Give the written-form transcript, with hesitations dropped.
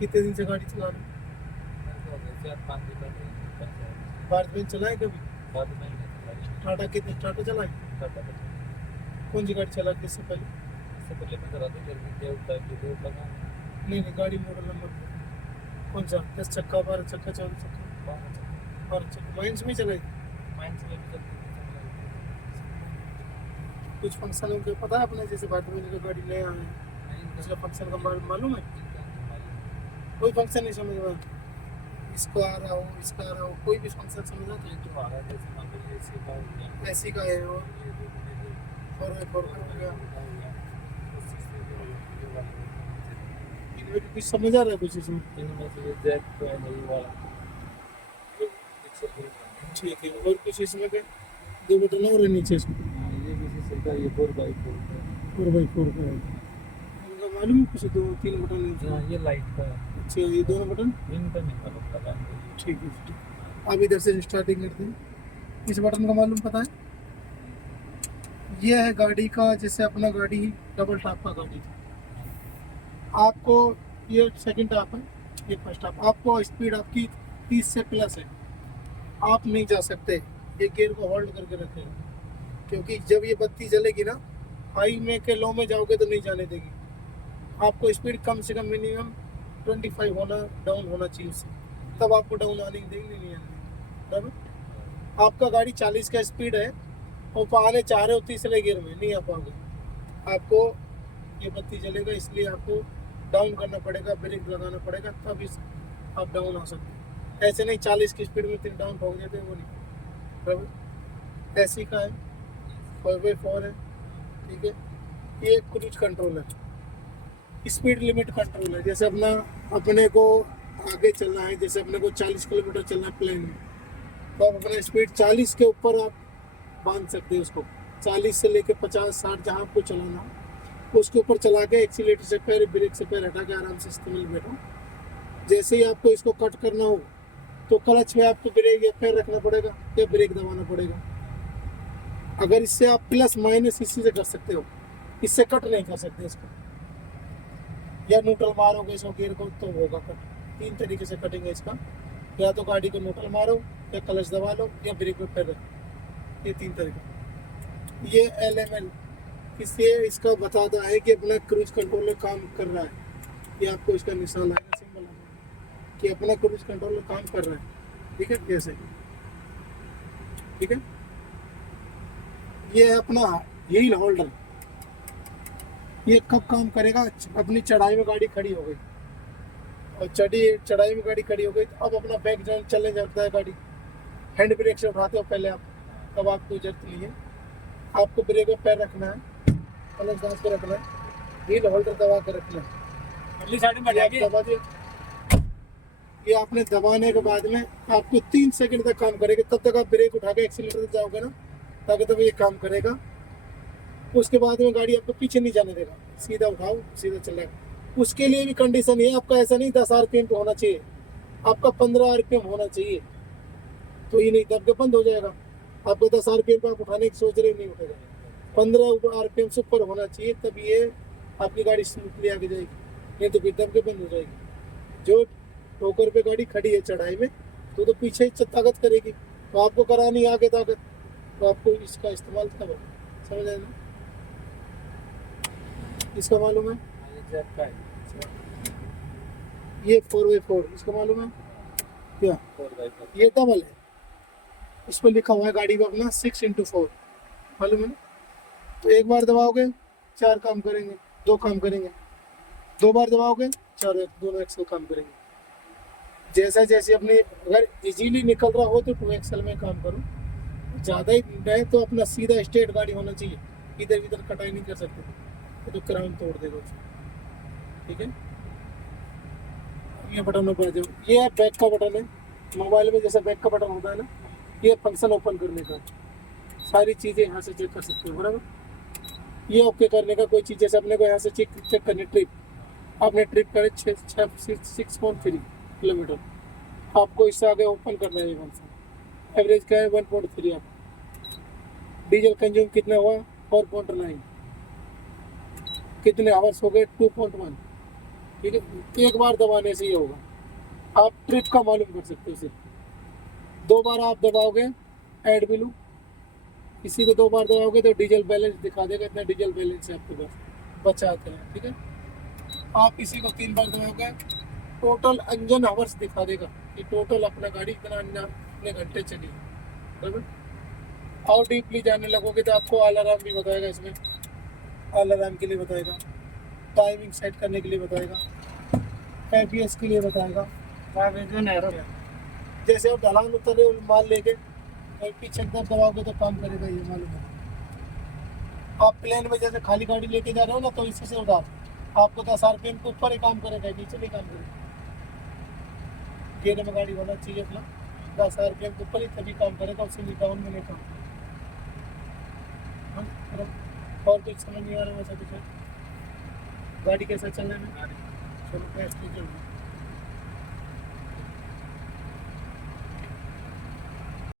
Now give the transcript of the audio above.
कितने दिन से गाड़ी चला रहे हो? हो गए 4-5 दिन पहले। भारत में चलाए कभी? बाद में नहीं चलाई। टाटा कितने टाटा चलाए? टाटा पे कौन सी गाड़ी चला इससे पहले? इससे पहले मैं करा था जल्दी देवता की देव लगा नहीं नहीं, गाड़ी मॉडल नंबर कौन सा? 10 चक्का, 12 चक्का, 14 चक्का? 12 चक्का। माइंस में चलाई? माइंस में भी चलती कुछ फंक्शन उनके पता है अपने, जैसे भारत में जो गाड़ी नया है नहीं उसका फंक्शन का मालूम है? मालूम। कोई फंक्शन नहीं समझ में? इसको आ रहा हो, इसका आ रहा हो, कोई भी फंक्शन समझ आता ये तो आ रहा है जैसे मान लीजिए इसी का हो गया है? ऐसी का है और ये जो मेरे 4x4 का हो गया। का हो गया उसी से जो ये वाला इनमें कुछ समझ आ रहा है कुछ इसमें? इनमें से ये जैक तो है नहीं वाला जो पीछे जो ठीक है, और कुछ इसमें के 2 बटन और है नीचे इसको? ये किसी से का ये 4x4 का 4x4 का है। उनका मालूम है कुछ? 2-3 बटन है। हाँ ये लाइट का है अच्छा, ये दोनों बटन? इनका नहीं मालूम लगा ठीक है ठीक। अब इधर से स्टार्टिंग करते हैं। इस बटन का मालूम पता है? ये है गाड़ी का, जैसे अपना गाड़ी डबल टॉप का गाड़ी था, आपको ये सेकंड टॉप है, ये फर्स्ट टॉप। आपको स्पीड आपकी 30 से प्लस है, आप नहीं जा सकते। ये गियर को होल्ड करके रखेगा, क्योंकि जब ये बत्ती जलेगी ना, हाई में के लो में जाओगे तो नहीं जाने देगी। आपको स्पीड कम से कम मिनिमम 25 होना, डाउन होना चाहिए उससे, तब आपको डाउन आने देगी, नहीं आने देगी। बराबर? आपका गाड़ी 40 का स्पीड है और आने चाह रहे हो तीसरे गियर में, नहीं आ पाओगे। आपको ये बत्ती जलेगा, इसलिए आपको डाउन करना पड़ेगा, ब्रेक लगाना पड़ेगा, तब इस आप डाउन आ सकते हैं। ऐसे नहीं 40 की स्पीड में 3 डाउन ठोक देते हैं, वो नहीं। बराबर? ऐसी का है, 4x4 है, ठीक है। ये क्रूज कंट्रोल है, स्पीड लिमिट कंट्रोल है। जैसे अपने को आगे चलना है, जैसे अपने को 40 किलोमीटर चलना है प्लेन में, तो आप अपना स्पीड 40 के ऊपर आप बांध सकते हैं उसको। 40 से लेकर 50-60 जहाँ आपको चलाना हो, उसके ऊपर चला के एक्सीलेटर से पैर, ब्रेक से पैर हटा के आराम से इस्तेमाल में बैठो। जैसे ही आपको इसको कट करना हो तो क्लच में आपको ब्रेक या पैर रखना पड़ेगा या ब्रेक दबाना पड़ेगा। अगर इससे आप प्लस माइनस इसी से कर सकते हो, इससे कट नहीं कर सकते इसको। या न्यूट्रल मारोगे इसको गियर को तो होगा कट। 3 तरीके से कटिंग है इसका, या तो गाड़ी को न्यूट्रल मारो, या क्लच दबा लो, या ब्रेक में पैर रखो। ये 3 तरीके। ये LML इससे इसका बताता है कि अपना क्रूज कंट्रोलर काम कर रहा है। ये आपको इसका निशान आएगा, सिंबल आएगा कि अपना क्रूज कंट्रोलर काम कर रहा है। ठीक है, कैसे? ठीक है। ये है अपना व्हील होल्डर। ये कब काम करेगा? अपनी चढ़ाई में गाड़ी खड़ी हो गई और चढ़ाई में गाड़ी खड़ी हो गई, तो अब अपना बैक जॉइंट चलने जाता है गाड़ी, हैंड ब्रेक से उठाते हो पहले आप, तब आपको जरूरत नहीं है। आपको ब्रेक में पैर रखना है, क्लच दांत पे रखना है, व्हील होल्डर दबा के रखना है। अगली साइड में ये आप दबा दिए, ये आपने दबाने के बाद में आपको 3 सेकंड तक काम करेगा। तब तक आप ब्रेक उठा के एक्सीलेटर तक जाओगे ना, ताकि तब ये काम करेगा। उसके बाद में गाड़ी आपको पीछे नहीं जाने देगा, सीधा उठाओ सीधा चलेगा। उसके लिए भी कंडीशन है, आपका ऐसा नहीं 10 RPM पे होना चाहिए, आपका 15 RPM होना चाहिए, तो ये नहीं दब के बंद हो जाएगा। आपको 10 RPM पे आप उठाने की सोच रहे, नहीं उठेगा। 15 RPM से ऊपर होना चाहिए, तब ये आपकी गाड़ी स्मूथली आगे जाएगी, नहीं तो फिर दब के बंद हो जाएगी। जो ठोकर पे गाड़ी खड़ी है चढ़ाई में, तो पीछे ही ताकत करेगी, तो आपको करानी आगे ताकत, तो आपको इसका इस्तेमाल तब होगा। समझ आए ना? इसका मालूम है? ये जैक का है ये 4x4, इसका मालूम है क्या? 4x4 ये डबल है, इस पर लिखा हुआ है गाड़ी का अपना 6x4, मालूम है ना? तो एक बार दबाओगे 4 काम करेंगे, 2 काम करेंगे, 2 बार दबाओगे 4, दोनों एक्सल काम करेंगे। जैसा जैसे अपने अगर इजीली निकल रहा हो तो 2 एक्सल में काम करो, ज़्यादा ही रहे तो अपना सीधा स्ट्रेट गाड़ी होना चाहिए, इधर इधर कटाई नहीं कर सकते, तो क्राउन तोड़ देगा उसको। ठीक है। ये बटन पर जाओ, ये बैक का बटन है। मोबाइल में जैसे बैक का बटन होता है ना, ये फंक्शन ओपन करने का, सारी चीज़ें यहाँ से चेक कर सकते हो। बराबर? ये ओके करने का, कोई चीज़ जैसे अपने को यहाँ से चेक करनी ट्रिप, आपने ट्रिप करे 6.3 किलोमीटर, आपको इससे आगे ओपन करना है फंक्शन। एवरेज क्या है 1.3, आप डीजल कंज्यूम कितना हुआ 4.9, कितने आवर्स हो गए 2.1, ठीक है, एक बार दबाने से ही होगा। आप ट्रिप का मालूम कर सकते हो सिर्फ। 2 बार आप दबाओगे ऐड बिलू, इसी को 2 बार दबाओगे तो डीजल बैलेंस दिखा देगा, इतना डीजल बैलेंस है आपके पास, बचाते हैं। ठीक है, आप इसी को 3 बार दबाओगे, टोटल इंजन आवर्स दिखा देगा कि टोटल अपना गाड़ी इतने घंटे चली। बराबर। और डीपली जाने लगोगे तो आपको अलार्म भी बताएगा, इसमें अलार्म के लिए बताएगा, टाइमिंग सेट करने के लिए बताएगा, एबीएस के लिए बताएगा। जैसे आप ढलान उतर रहे हो माल लेके, तो पीछे एकदम दबाओगे तो काम करेगा, ये मालूम है। आप प्लेन में जैसे खाली गाड़ी लेके जा रहे हो ना, तो इसी से उधार आपको 10 आरपीएम के ऊपर ही काम करेगा, नीचे नहीं काम करेगा। गियर में गाड़ी होना चाहिए अपना 10 आरपीएम के ऊपर ही तभी काम करेगा, उससे भी डाउन में नहीं काम करेगा। हाँ, और कुछ समझ नहीं आ रहा वैसा कुछ है? गाड़ी कैसा चलने में? चलो टेस्ट कीजिए।